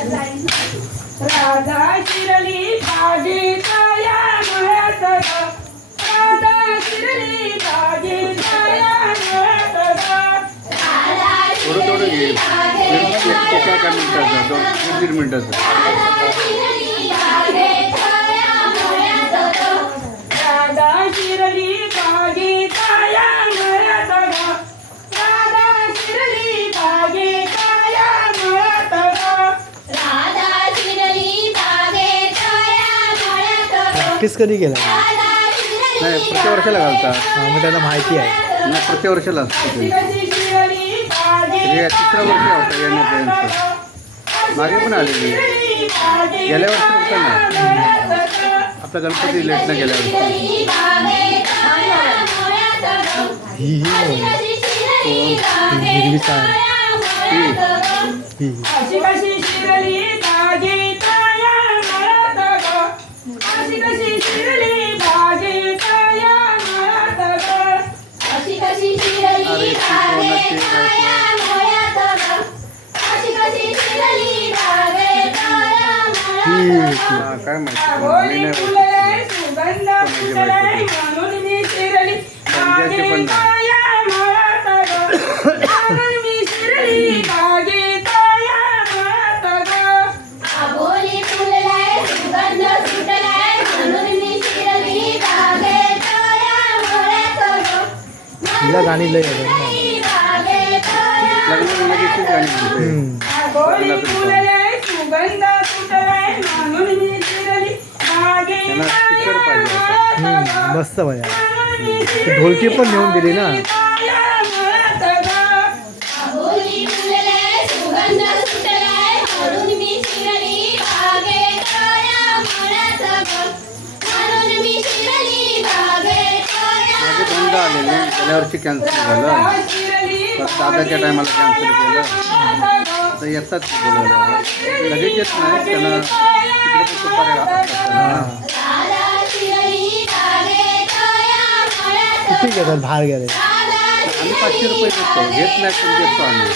राधा शिरली बागेच्या मळ्यात ग, राधा शिरली बागेच्या मळ्यात ग. थोडं थोडं घे. एका मिनिटाचा 2-3 मिनिटाचा. राधा शिरली बागेच्या मळ्यात ग, राधा शिरली बागेच्या मळ्यात ग. प्रॅक्टिस कधी केला? नाही, प्रत्येक वर्षाला घालतात. मग त्यांना माहिती आहे. नाही, प्रत्येक वर्षाला असतं ते. हे तिसरं वर्ष होतं येण्याचं यांचं. मागे पण आलेली गेल्या वर्षी होतं ना आपला गणपती लेटनं गेल्या वर्षी. ही हिरवी चाळ ही अशी कशी शिरली बागेच्या मळ्यात ग, अशी कशी शिरली बागेच्या मळ्यात ग. अरे ती कोणाची हा, काय माहिती आवळी मी नाही फुलले सुगंध फुटले म्हणून मी शिरली बागेच्या मळ्यात ग, म्हणून मी शिरली बागेच्या मळ्यात ग. तिला गाणी लय येतात ना. लग्नाची गाणी म्हणते. आवळी फुलले सुगंध फुटले म्हणून मी शिरली त्यांना स्पीकर पाहिजे होता. बागेच्या मस्त भया. ते ढोलकी पण नेऊन दिली ना. माझे दोनदा आलेले गेल्या वर्षी कॅन्सल झालं, परत दादाच्या टायमाला कॅन्सल केलं. तर येतात बोलायला लगेच येत नाही, त्यांना तिकडे पण सुपारी असतात हा. ना. किती घेतात बाहेर गेले? आम्ही 500 रुपये देतो, घेत नाही पण देतो आम्ही.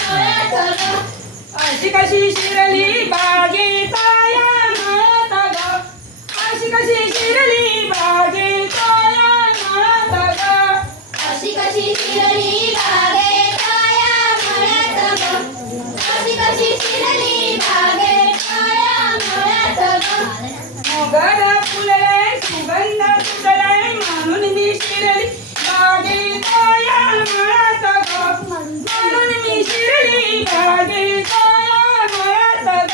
अशी कशी शिरली बागेच्या मळ्यात ग, अशी कशी शिरली बागेच्या मळ्यात ग. मोगरा फुलले सुगंध फुटले म्हणून मी शिरली बागेच्या मळ्यात ग, म्हणून मी शिरली बागेच्या मळ्यात ग.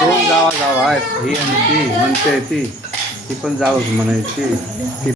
दोन गावा आहेत, ही आणि ती म्हणते ती पण जावं म्हणायची.